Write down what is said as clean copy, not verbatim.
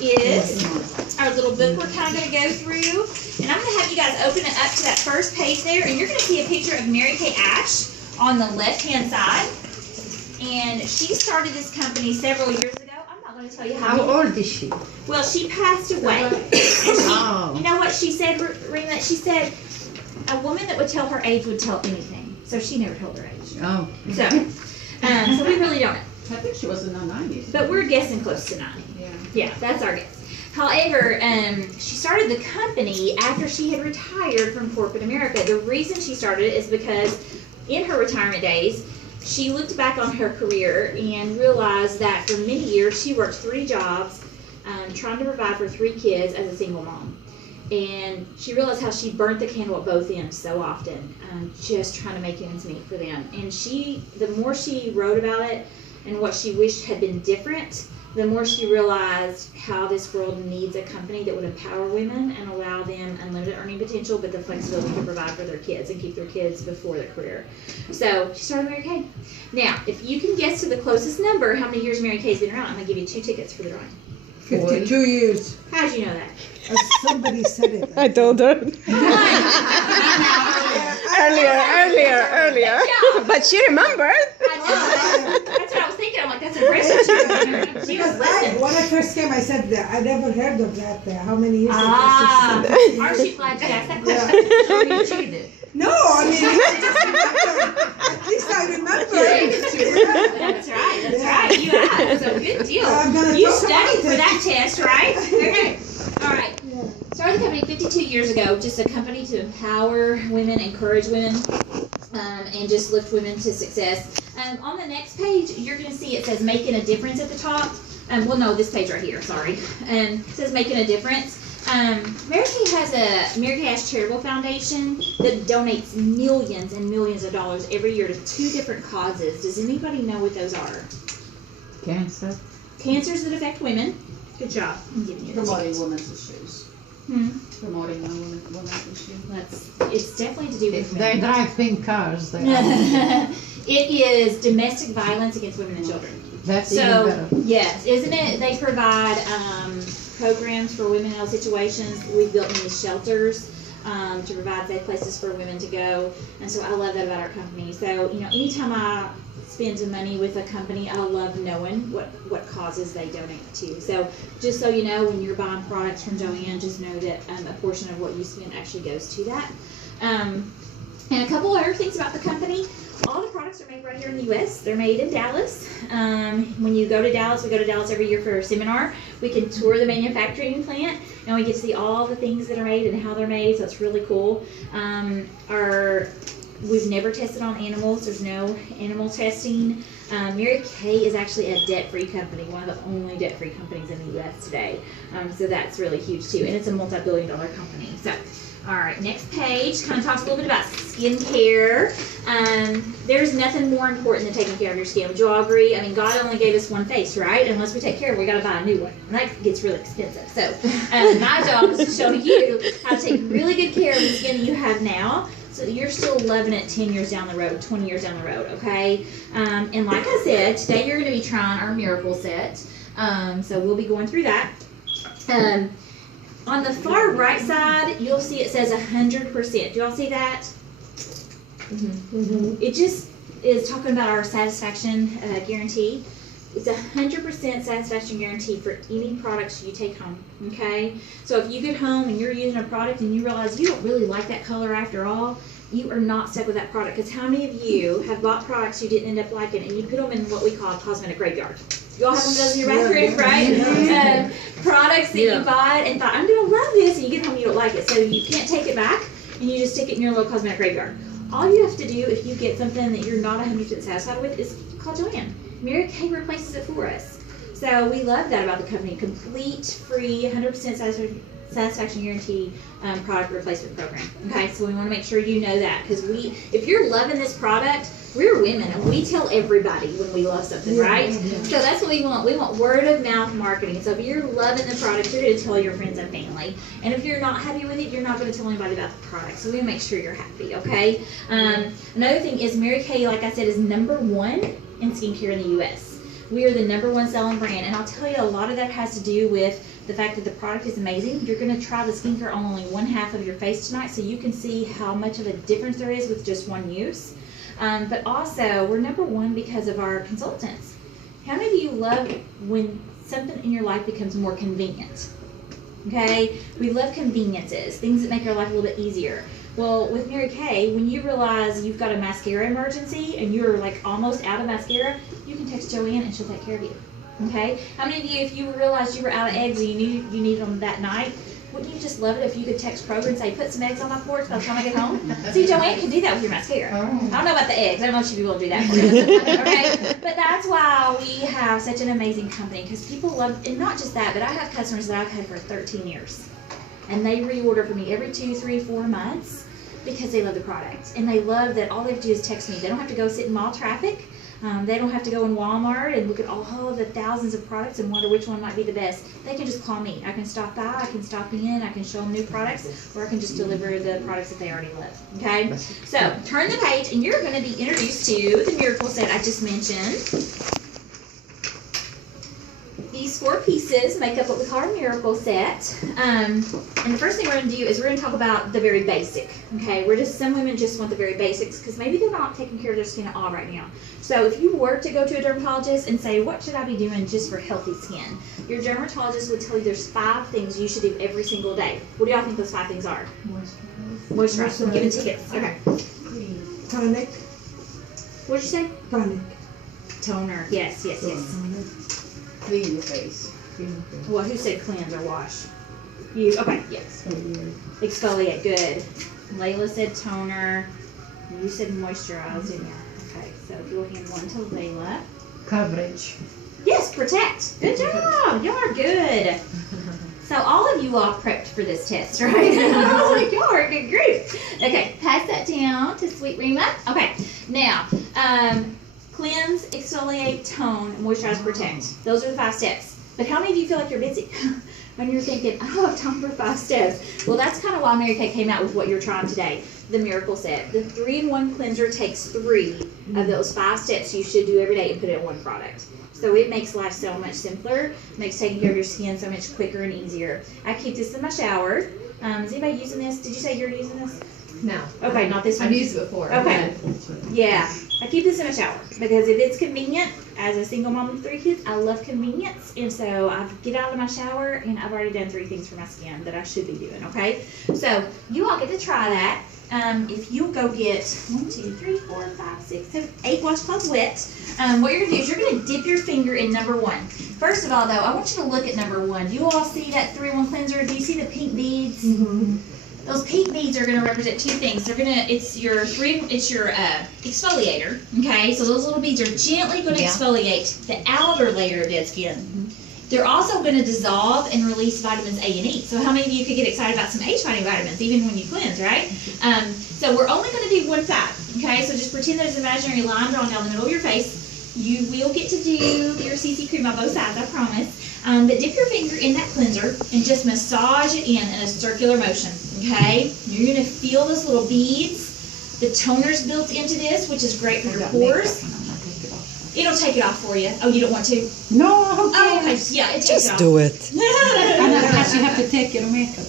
is our little book we're kind of going to go through. And I'm going to have you guys open it up to that first page there. And you're going to see a picture of Mary Kay Ash on the left-hand side. And she started this company several years ago. I'm not going to tell you how old is she? Well, she passed away. And you know what she said, Rena? She said a woman that would tell her age would tell anything. So she never told her age. Oh. So we really don't know. I think she was in the 90s. But we're guessing close to 90. Yeah, that's our guess. However, she started the company after she had retired from corporate America. The reason she started it is because in her retirement days, she looked back on her career and realized that for many years she worked 3 jobs, trying to provide for 3 kids as a single mom. And she realized how she burnt the candle at both ends so often, just trying to make ends meet for them. And the more she wrote about it and what she wished had been different, the more she realized how this world needs a company that would empower women and allow them unlimited earning potential, but the flexibility to provide for their kids and keep their kids before their career. So she started Mary Kay. Now, if you can guess to the closest number how many years Mary Kay's been around, I'm going to give you 2 tickets for the drawing. 52 years. How did you know that? Somebody said it. I told her. Earlier. But she remembered. That's what I was thinking. I'm like, that's impressive. She was listening. When I first came, I said that I never heard of that. How many years ago? Aren't you glad you asked that question? Sure you cheated it. No, I mean, I just remember. At least I remember. That's right. You asked. So good deal. I'm gonna You talk studied about for it. that test, right? Okay. All right. Started the company 52 years ago, just a company to empower women, encourage women, and just lift women to success. On the next page, you're going to see it says making a difference at the top. Well, no, this page right here, sorry. It says making a difference. Mary Kay has a Mary Kay Ash Charitable Foundation that donates millions and millions of dollars every year to 2 different causes. Does anybody know what those are? Cancer. Cancers that affect women. Good job. I'm giving you the Promoting tickets. women's issues. Promoting women's issues. It's definitely to do If with they women. drive pink cars, they It is domestic violence against women and children. That's even So, better. yes, isn't it? They provide programs for women in all situations. We've built many shelters to provide safe places for women to go. And so I love that about our company. So, anytime I spend some money with a company, I love knowing what causes they donate to. So, just so you know, when you're buying products from Joanne, just know that a portion of what you spend actually goes to that. And a couple other things about the company. All the products are made right here in the U.S. They're made in Dallas. When you go to Dallas, we go to Dallas every year for a seminar. We can tour the manufacturing plant, and we get to see all the things that are made and how they're made, so it's really cool. We've never tested on animals. There's no animal testing. Mary Kay is actually a debt-free company, one of the only debt-free companies in the U.S. today. So that's really huge, too, and it's a multi-billion-dollar company. So. All right, next page kind of talks a little bit about skincare. There's nothing more important than taking care of your skin. Would you all agree? I mean, God only gave us one face, right? Unless we take care of it, we got to buy a new one. And that gets really expensive. So my job is to show you how to take really good care of the skin that you have now so that you're still loving it 10 years down the road, 20 years down the road, okay? And like I said, today you're going to be trying our Miracle Set. So we'll be going through that. On the far right side, you'll see it says 100%. Do y'all see that? It just is talking about our satisfaction guarantee. It's 100% satisfaction guarantee for any products you take home, okay? So if you get home and you're using a product and you realize you don't really like that color after all, you are not stuck with that product. Because how many of you have bought products you didn't end up liking and you put them in what we call a cosmetic graveyard? You all have one of those in your bathroom, right? Products that you bought and thought, I'm going to love this, and you get home and you don't like it. So you can't take it back, and you just stick it in your little cosmetic graveyard. All you have to do if you get something that you're not 100% satisfied with is call Joanne. Mary Kay replaces it for us. So we love that about the company. Complete, free, 100% satisfaction guarantee product replacement program. Okay, so we want to make sure you know that, because if you're loving this product, we're women and we tell everybody when we love something, right? So that's what we want. We want word of mouth marketing. So if you're loving the product, you're going to tell your friends and family. And if you're not happy with it, you're not going to tell anybody about the product. So we want to make sure you're happy, okay? Another thing is Mary Kay, like I said, is #1 in skincare in the U.S. We are the #1 selling brand, and I'll tell you, a lot of that has to do with the fact that the product is amazing. You're going to try the skincare on only one half of your face tonight, so you can see how much of a difference there is with just one use. But also, we're #1 because of our consultants. How many of you love when something in your life becomes more convenient? Okay, we love conveniences, things that make our life a little bit easier. Well, with Mary Kay, when you realize you've got a mascara emergency and you're like almost out of mascara, you can text Joanne and she'll take care of you. Okay? How many of you, if you realized you were out of eggs and you needed them that night, wouldn't you just love it if you could text Kroger and say, put some eggs on my porch by the time I get home? See, Joanne can do that with your mascara. I don't know about the eggs. I don't know if she'd be able to do that for you. Okay? But that's why we have such an amazing company, because people love, and not just that, but I have customers that I've had for 13 years. And they reorder for me every 2, 3, 4 months because they love the product. And they love that all they have to do is text me. They don't have to go sit in mall traffic. They don't have to go in Walmart and look at all of the thousands of products and wonder which one might be the best. They can just call me. I can stop by, I can stop in, I can show them new products, or I can just deliver the products that they already love. Okay? So, turn the page and you're going to be introduced to the Miracle Set I just mentioned. These 4 pieces make up what we call our Miracle Set. And the first thing we're going to do is we're going to talk about the very basic. Okay, some women just want the very basics because maybe they're not taking care of their skin at all right now. So if you were to go to a dermatologist and say, what should I be doing just for healthy skin? Your dermatologist would tell you there's 5 things you should do every single day. What do y'all think those 5 things are? Moisturize. Give it tickets. Okay. Tonic. What'd you say? Tonic. Toner. Yes. Clean your face. Well, who said cleanse or wash? You. Okay. Yes. Exfoliate. Good. Layla said toner. You said moisturize. Didn't you? Okay. So if you'll hand one to Layla. Coverage. Yes. Protect. Good job. Y'all are good. So all of you all prepped for this test, right? Like, y'all are a good group. Okay. Pass that down to Sweet Rima. Okay. Now. Cleanse, exfoliate, tone, moisturize, protect. Those are the 5 steps. But how many of you feel like you're busy? When you're thinking, I don't have time for 5 steps. Well, that's kind of why Mary Kay came out with what you're trying today, the Miracle Set. The 3-in-1 cleanser takes 3 of those 5 steps you should do every day and put it in one product. So it makes life so much simpler, makes taking care of your skin so much quicker and easier. I keep this in my shower. Is anybody using this? Did you say you're using this? No. Okay, not this one. I've used it before. Okay. Yeah. I keep this in a shower because if it's convenient, as a single mom of 3 kids, I love convenience. And so I get out of my shower and I've already done 3 things for my skin that I should be doing, okay? So you all get to try that. If you'll go get 1, 2, 3, 4, 5, 6, 7, 8 washcloths wet, what you're going to do is you're going to dip your finger in #1. First of all, though, I want you to look at #1. Do you all see that 3-in-1 cleanser? Do you see the pink beads? Mm-hmm. Those pink beads are going to represent 2 things. It's your exfoliator, okay? So those little beads are gently going to exfoliate the outer layer of dead skin. Mm-hmm. They're also going to dissolve and release vitamins A and E. So how many of you could get excited about some H-vitamin vitamins, even when you cleanse, right? So we're only going to do 1 side, okay? So just pretend there's an imaginary line drawn down the middle of your face. You will get to do your CC cream on both sides, I promise. But dip your finger in that cleanser and just massage it in a circular motion, okay? You're going to feel those little beads. The toner's built into this, which is great for your pores. It'll take it off for you. Oh, you don't want to? No, Oh, okay. Yeah, it takes it off. Just do it. Unless you have to take your makeup.